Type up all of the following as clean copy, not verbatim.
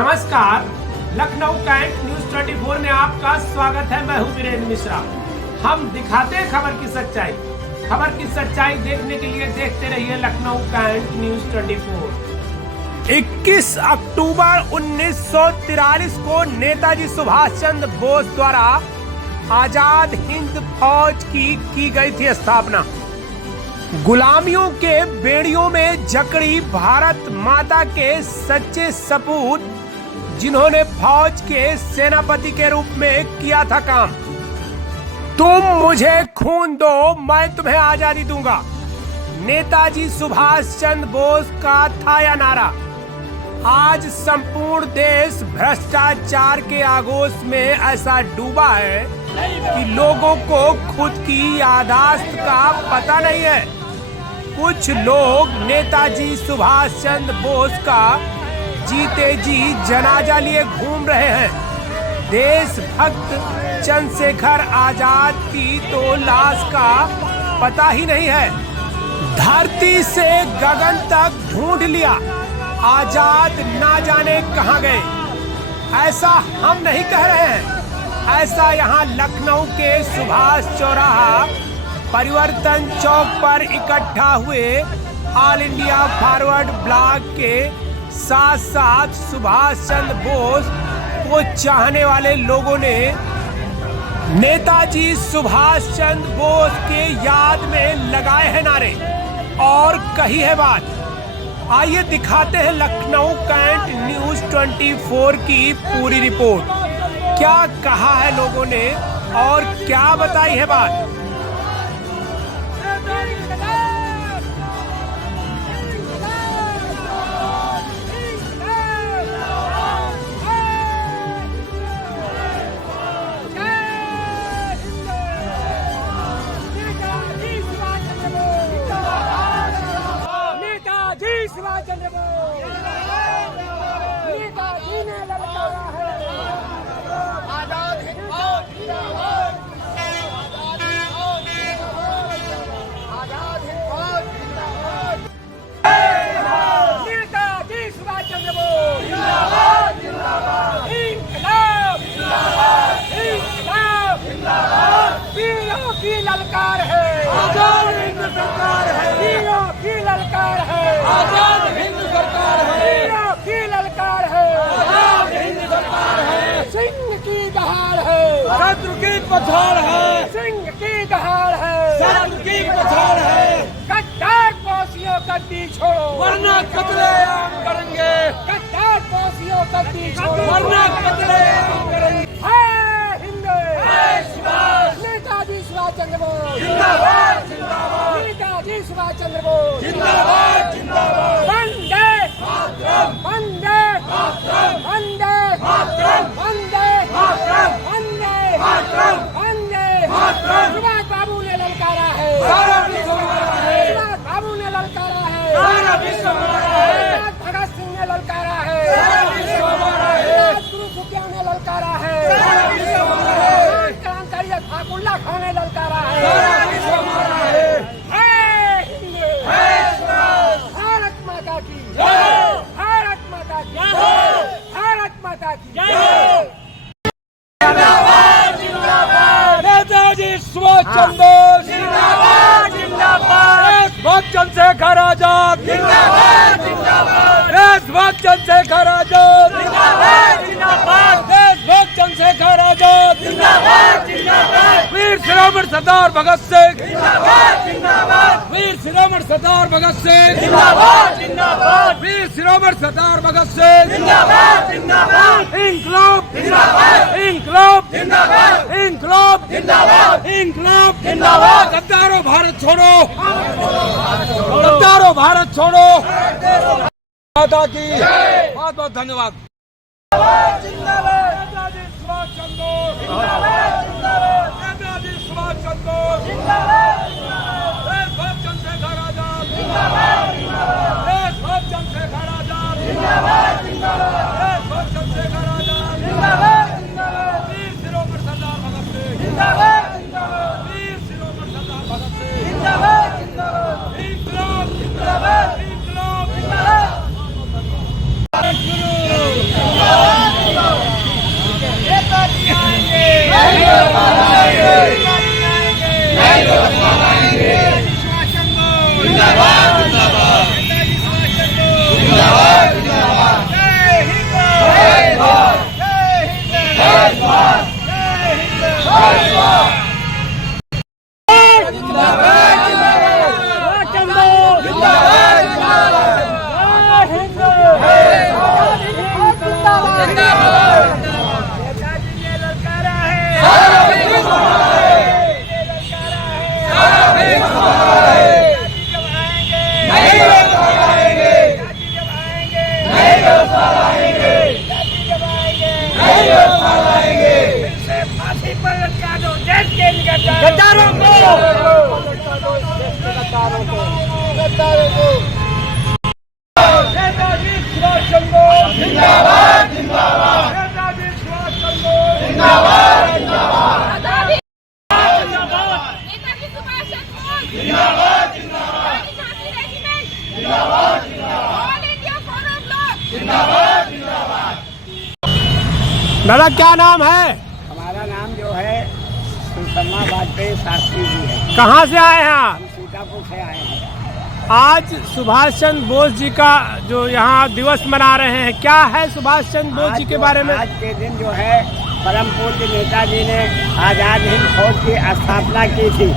नमस्कार, Lucknow cantt news 24 में आपका स्वागत है। मैं हूं वीरेंद्र मिश्रा। हम दिखाते हैं खबर की सच्चाई। खबर की सच्चाई देखने के लिए देखते रहिए लखनऊ कैंट न्यूज 24। 21 अक्टूबर 1943 को नेताजी सुभाष चंद्र बोस द्वारा आजाद हिंद फौज की गई थी स्थापना। गुलामियों के बेड़ियों में जकड़ी भारत माता के सच्चे सपूत, जिन्होंने फौज के सेनापति के रूप में किया था काम। तुम मुझे खून दो, मैं तुम्हें आजादी दूंगा, नेताजी सुभाष चंद्र बोस का था यह नारा। आज संपूर्ण देश भ्रष्टाचार के आगोश में ऐसा डूबा है कि लोगों को खुद की यादाश्त का पता नहीं है। कुछ लोग नेताजी सुभाष चंद्र बोस का जीते जी जनाजा लिए घूम रहे हैं। देशभक्त चंद्रशेखर आजाद की तो लाश का पता ही नहीं है। धरती से गगन तक ढूंढ लिया, आजाद ना जाने कहां गए। ऐसा हम नहीं कह रहे हैं, ऐसा यहाँ लखनऊ के सुभाष चौराहा परिवर्तन चौक पर इकट्ठा हुए ऑल इंडिया फॉरवर्ड ब्लॉक के साथ साथ सुभाष चंद्र बोस को चाहने वाले लोगों ने नेताजी सुभाष चंद्र बोस के याद में लगाए हैं नारे और कही है बात। आइए दिखाते हैं लखनऊ कैंट न्यूज 24 की पूरी रिपोर्ट। क्या कहा है लोगों ने और क्या बताई है बात। सुभाष चंद्र बोस नेताजी ने ललकारा है आजाद हिंद फौज जिंदाबाद, आजाद हिंद फौज जिंदाबाद, नेताजी सुभाष चंद्र बोस जिंदाबाद जिंदाबाद, इंकलाब जिंदाबाद, इंकलाब जिंदाबाद। वीरों की ललकार है आजाद हिंद सरकार है, वीरों की ललकार है आजाद हिंद सरकार है, वीरों की ललकार है आजाद हिंद सरकार है। सिंह की दहाड़ है शत्रु की पछाड़ है, सिंह की दहाड़ है शत्रु की पछाड़ है। कट्टर पोसियों कद्दी छोड़ो वरना कतले आम करेंगे, कट्टर पोसियों कद्दी छोड़ो वरना कतले आम करेंगे। नेताजी सुभाष चंद्र बोस जिंदाबाद जिंदाबाद, नेताजी सुभाष चंद्र बोस जिंदाबाद जिंदाबाद। वंदे मातरम, वंदे मातरम, वंदे मातरम, वंदे मातरम, वंदे मातरम, वंदे मातरम। सुभाष बाबू ने ललकारा है सारा विश्व हमारा है, सुभाष बाबू ने ललकारा है सारा विश्व हमारा है, भगत सिंह ने ललकारा है सारा विश्व हमारा है, गुरु सुखदेव ने ललकारा है सारा विश्व हमारा है, फाकुल्ला खान ने ललकारा है सारा विश्व हमारा है। भारत माता की जय, भारत माता की जय, भारत माता की जय। जिंदाबाद जिंदाबाद, नेताजी सुभाष चंद्र बोस जिंदाबाद जिंदाबाद, देशभक्त चंद्रशेखर आजाद जिंदाबाद जिंदाबाद, देशभक्त चंद्रशेखर आजाद जिंदाबाद जिंदाबाद, देशभक्त चंद्रशेखर आजाद जिंदाबाद जिंदाबाद। वीर शिरोमणि सरदार भगत सिंह जिंदाबाद जिंदाबाद, वीर शिरोमणि सरदार भगत सिंह जिंदाबाद जिंदाबाद, वीर शिरोमणि सरदार भगत सिंह जिंदाबाद जिंदाबाद। इंकलाब जिंदाबाद, इंकलाब जिंदाबाद, इंकलाब जिंदाबाद, इंकलाब जिंदाबाद। गद्दारों भारत छोड़ो, गद्दारों भारत छोड़ो। माता की बहुत बहुत धन्यवाद। जिंदाबाद नेताजी सुभाष चंद्र बोस जिंदाबाद जिंदाबाद, नेताजी सुभाष चंद्र बोस जिंदाबाद जिंदाबाद, देशभक्त चंद्रशेखर आजाद जिंदाबाद जिंदाबाद, देशभक्त चंद्रशेखर आजाद जिंदाबाद जिंदाबाद, देशभक्त चंद्रशेखर आजाद जिंदाबाद जिंदाबाद। वीर शिरोमणि सरदार भगत सिंह जिंदाबाद जिंदाबाद, वीर शिरोमणि सरदार भगत सिंह जिंदाबाद जिंदाबाद, इंकलाब जिंदाबाद, इंकलाब जिंदाबाद। गद्दारों को नेताजी सुभाष चंद्र बोस जिंदाबाद जिंदाबाद, नेताजी सुभाष चंद्र बोस जिंदाबाद जिंदाबाद, नेताजी सुभाष चंद्र बोस जिंदाबाद जिंदाबाद, झांसी रेजिमेंट जिंदाबाद जिंदाबाद, ऑल इंडिया फॉरवर्ड ब्लॉक जिंदाबाद जिंदाबाद। दादा क्या नाम है? हमारा नाम जो है सुषमा वाजपेयी शास्त्री जी है। कहाँ से आए हैं आप? हम सीतापुर से आए हैं। आज सुभाष चंद्र बोस जी का जो यहाँ दिवस मना रहे हैं, क्या है सुभाष चंद्र बोस जी के बारे में? आज के दिन जो है परम पूज्य नेताजी ने आजाद हिंद फौज की स्थापना की थी,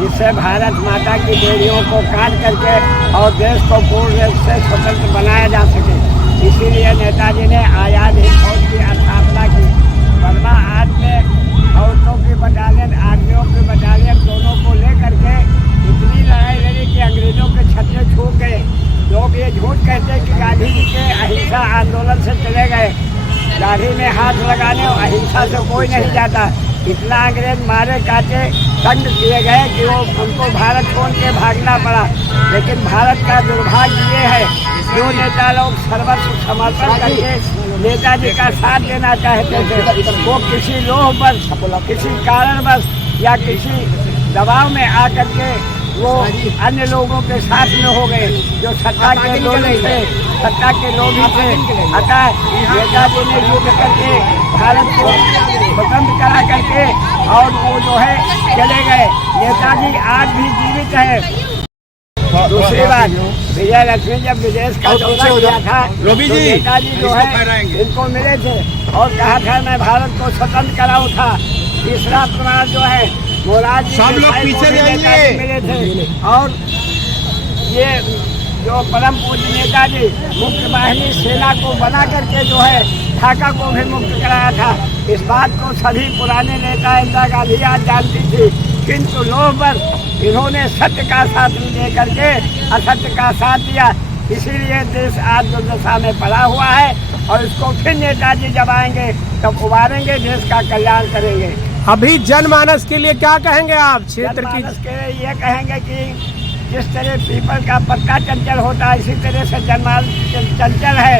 जिससे भारत माता की बेड़ियों को काट करके और देश को पूर्ण रूप से स्वतंत्र बनाया जा सके। इसीलिए नेताजी ने आजाद हिंद फौज की स्थापना की। वर्मा आज में औरतों की बटालियन, आदमियों की बटालियन दोनों को लेकर के इतनी लड़ाई लड़ी कि अंग्रेजों के छत्ते छूट गए। लोग ये झूठ कहते हैं कि गांधी जी के अहिंसा आंदोलन से चले गए। गाड़ी में हाथ लगाने और अहिंसा से कोई नहीं जाता। इतना अंग्रेज मारे काटे दंड किए गए कि वो उनको भारत छोड़ के भागना पड़ा। लेकिन भारत का दुर्भाग्य ये है, जो नेता लोग सर्वस्व समर्पण करके नेताजी का साथ देना चाहते थे, वो किसी लोभवश, किसी कारणवश या किसी दबाव में आकर के वो अन्य लोगों के साथ में हो गए, जो सत्ता के लोभी थे, सत्ता के लोभी थे। अतः नेताजी ने युद्ध करके भारत को स्वतंत्र करा करके और वो जो है चले गए। नेताजी आज भी जीवित है। दूसरी बात, विजय लक्ष्मी जब विदेश का दौरा किया था तो नेताजी जो है इनको मिले थे और कहा था मैं भारत को स्वतंत्र कराऊं था। तीसरा प्रमाण जो है मोरार जी सब लोग पीछे मिले थे और ये जो परम पूज्य नेताजी मुक्त वाहिनी सेना को बना करके जो है ढाका को भी मुक्त कराया था। इस बात को सभी पुराने नेता इंदिरा गांधी आज जानती थी, किंतु लोभवश इन्होंने सत्य का साथ दे करके असत्य का साथ दिया। इसीलिए देश आज दुर्दशा में पड़ा हुआ है और इसको फिर नेताजी जब आएंगे तब उबारेंगे, देश का कल्याण करेंगे। अभी जनमानस के लिए क्या कहेंगे आप? क्षेत्र की जनमानस के लिए ये कहेंगे कि जिस तरह पीपल का पत्ता चंचल होता है, इसी तरह से जनमानस चंचल है।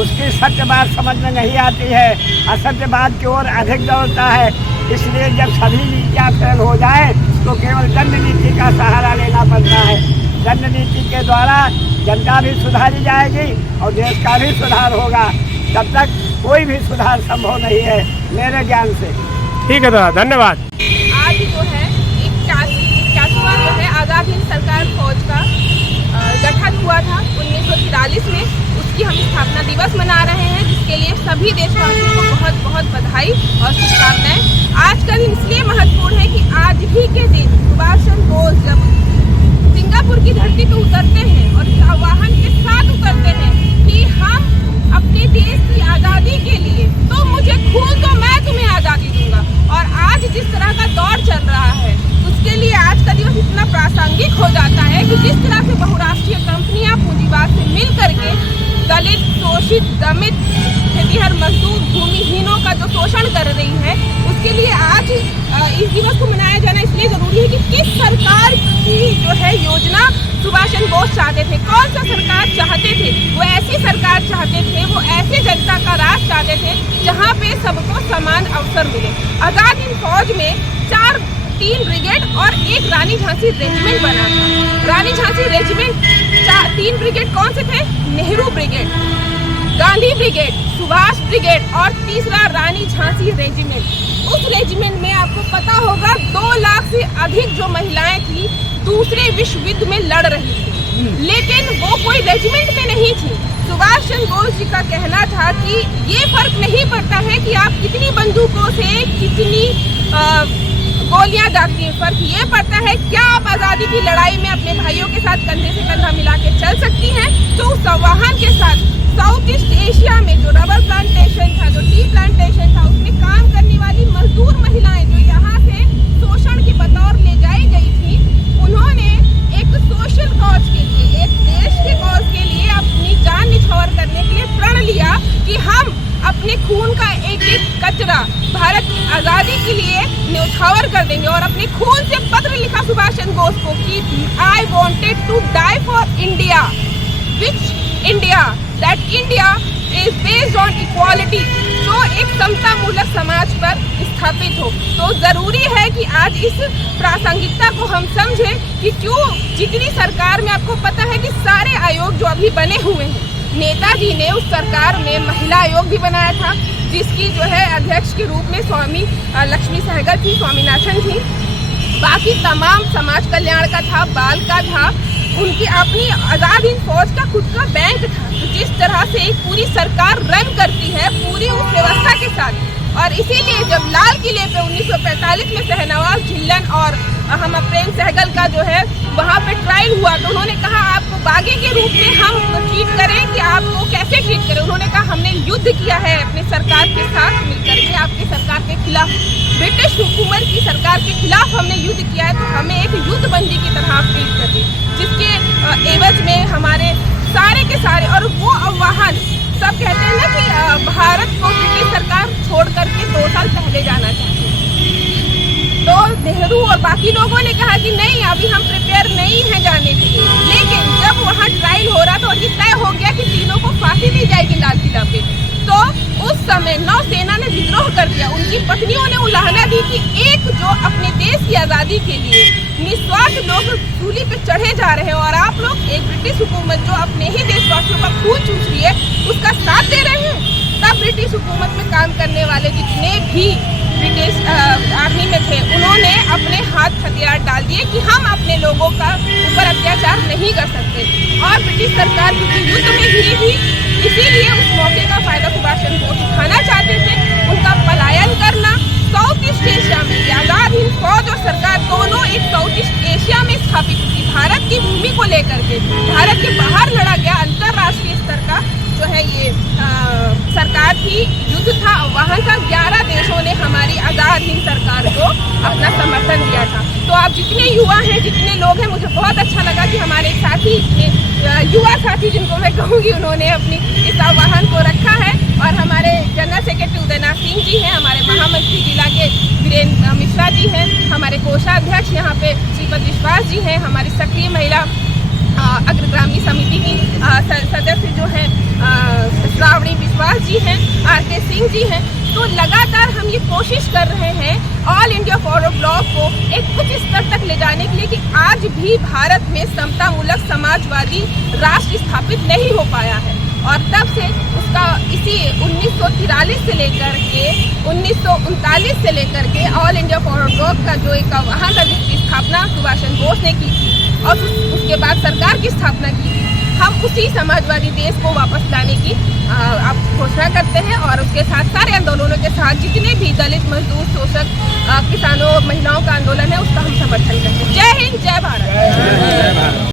उसकी सत्य बात समझ में नहीं आती है, असत्य बात की ओर अधिक दौड़ता है। इसलिए जब सभी नीतियाँ फेल हो जाए तो केवल दंड नीति का सहारा लेना पड़ता है। दंड नीति के द्वारा जनता भी सुधारी जाएगी और देश का भी सुधार होगा। तब तक कोई भी सुधार संभव नहीं है मेरे ज्ञान से। ठीक है दादा, धन्यवाद। आज जो है 81वां जो है आज़ाद हिंद सरकार फौज का गठन हुआ था 1943 में। उसकी हम स्थापना दिवस मना रहे हैं, जिसके लिए सभी देशवासियों को बहुत बहुत बधाई और शुभकामनाएं। आज का दिन इसलिए महत्वपूर्ण है कि आज ही के दिन सुभाष चंद्र बोस जब सिंगापुर की धरती पर उतरते हैं और इस आह्वान के साथ उतरते हैं कि हम अपने देश की आज़ादी के लिए तुम मुझे खून दो, मैं तुम्हें आज़ादी दूंगा। और आज जिस तरह का दौर चल रहा है उसके लिए आज का दिवस इतना प्रासंगिक हो जाता है कि जिस तरह से बहुराष्ट्रीय कंपनियां पूंजीवाद से मिल करके दलित, शोषित, दमित, खेतीहर मजदूर, भूमिहीनों का जो शोषण कर रही है, उसके लिए आज इस दिवस को मनाया जाना इसलिए जरूरी है कि किस सरकार की जो है योजना सुभाष चंद्र बोस चाहते थे, कौन सा सरकार चाहते थे। वो ऐसी सरकार चाहते थे, वो ऐसे जनता का राज चाहते थे जहाँ पे सबको समान अवसर मिले। आज़ाद हिंद फौज में 3 ब्रिगेड और 1 रानी झांसी रेजिमेंट बना था। रानी झांसी रेजिमेंट 3 ब्रिगेड कौन से थे? Nehru brigade, Gandhi brigade, Subhash brigade और तीसरा रानी झांसी रेजिमेंट। उस रेजिमेंट में आपको पता होगा 2 लाख से अधिक जो महिलाएं थी दूसरे विश्व युद्ध में लड़ रही थी, लेकिन वो कोई रेजिमेंट में नहीं थी। सुभाष चंद्र बोस जी का कहना था कि ये फर्क नहीं पड़ता है कि आप कितनी बंदूकों से कितनी गोलियां दागती हैं, फर्क ये पड़ता है क्या आप आज़ादी की लड़ाई में अपने भाइयों के साथ कंधे से कंधा मिला के चल सकती हैं। तो उस आह्वान के साथ साउथ ईस्ट एशिया में जो रबर प्लांटेशन था, जो टी प्लांटेशन था, उसमें काम करने वाली मजदूर महिलाएं जो यहाँ से शोषण के बतौर ले जाई गई थी, उन्होंने एक सोशल कॉज के लिए, एक देश के कॉज के लिए अपनी जान निछावर करने के लिए प्रण लिया कि हम अपने खून का एक एक कचरा भारत की आज़ादी के लिए न्यौछावर कर कर देंगे। और अपने खून से पत्र लिखा सुभाष चंद्र बोस को कि I wanted to die for India, which India, that India is based on equality, जो एक समता मूलक समाज पर स्थापित हो। तो जरूरी है कि आज इस प्रासंगिकता को हम समझें कि क्यों जितनी सरकार में आपको पता है कि सारे आयोग जो अभी बने हुए हैं, नेताजी ने उस सरकार में महिला आयोग भी बनाया था, जिसकी जो है अध्यक्ष के रूप में स्वामी लक्ष्मी सहगल थी, स्वामीनाथन थी। बाकी तमाम समाज कल्याण का था, बाल का था, उनकी अपनी आजाद हिंद फौज का खुद का बैंक था। तो जिस तरह से एक पूरी सरकार रन करती है पूरी उस व्यवस्था के साथ, और इसीलिए जब लाल किले पे 1945 में शहनवाज झिल्लन और हम प्रेम सहगल का जो है वहाँ पे ट्रायल हुआ, तो उन्होंने कहा आपको बागी के रूप में हम ट्रीट करें कि आपको कैसे ट्रीट करें। उन्होंने कहा हमने युद्ध किया है अपने सरकार के साथ मिलकर के, आपके सरकार के खिलाफ, ब्रिटिश हुकूमत की सरकार के खिलाफ हमने युद्ध किया है, तो हमें एक युद्धबंदी की तरह आप ट्रीट करिए, जिसके एवज में हमारे सारे के सारे, और वो आह्वान सब कहते हैं ना कि भारत को ब्रिटिश सरकार छोड़ करके 2 साल पहले जाना चाहिए। तो नेहरू और बाकी लोगों ने कहा कि नहीं, अभी हम प्रिपेयर नहीं हैं जाने के लिए। लेकिन जब वहाँ ट्रायल हो रहा तो ये तय हो गया कि तीनों को फांसी दी जाएगी लाल किला पे, तो उस समय नौसेना ने विद्रोह कर दिया। उनकी पत्नियों ने उल्लाहना दी कि एक जो अपने देश की आज़ादी के लिए निस्वार्थ लोग सूली पे चढ़े जा रहे हैं, और आप लोग एक ब्रिटिश हुकूमत जो अपने ही देशवासियों का खून चूस रही है उसका साथ दे रहे हैं। तब ब्रिटिश हुकूमत में काम करने वाले जितने भी ब्रिटिश आर्मी में थे, उन्होंने अपने हाथ हथियार डाल दिए कि हम अपने लोगों का ऊपर अत्याचार नहीं कर सकते। और ब्रिटिश सरकार क्योंकि युद्ध में घिरी थी, इसीलिए उस मौके का फायदा सुभाष चंद्र बोस उठाना चाहते थे। उनका पलायन करना, साउथ ईस्ट एशिया में आज़ाद हिंद फौज और सरकार दोनों एक साउथ ईस्ट एशिया में स्थापित थी। भारत की भूमि को लेकर के भारत के बाहर लड़ा गया अंतर्राष्ट्रीय स्तर का जो है ये सरकार थी, युद्ध था। वहाँ का 11 देशों ने हमारी आज़ाद हिंद सरकार को अपना समर्थन दिया था। तो आप जितने युवा हैं, जितने लोग हैं, मुझे बहुत अच्छा लगा कि हमारे साथी, युवा साथी जिनको मैं कहूँगी, उन्होंने अपनी इस आह्वान को रखा है। और हमारे जनरल सेक्रेटरी उदयनाथ सिंह जी हैं, हमारे महामंत्री जिला के वीरेंद्र मिश्रा जी हैं, हमारे कोषाध्यक्ष यहाँ पे श्रीपद विश्वास जी हैं, हमारी सक्रिय महिला अग्रगामी समिति की सदस्य जो हैं श्रावणी विश्वास जी हैं, आर.के. सिंह जी हैं। तो लगातार हम ये कोशिश कर रहे हैं ऑल इंडिया फॉरवर्ड ब्लॉक को एक उच्च स्तर तक ले जाने के लिए कि आज भी भारत में समतामूलक समाजवादी राष्ट्र स्थापित नहीं हो पाया है। और तब से उसका इसी 1943 से लेकर के 1939 से लेकर के ऑल इंडिया फॉरवर्ड ब्लॉक का जो एक आह्वान था, जिसकी स्थापना सुभाष चंद्र बोस ने की थी और उसके बाद सरकार की स्थापना की थी, हम उसी समाजवादी देश को वापस लाने की आप घोषणा करते हैं। और उसके साथ सारे आंदोलनों के साथ जितने भी दलित, मजदूर, शोषक, किसानों, महिलाओं का आंदोलन है, उसका हम समर्थन करते हैं। जय हिंद, जय भारत।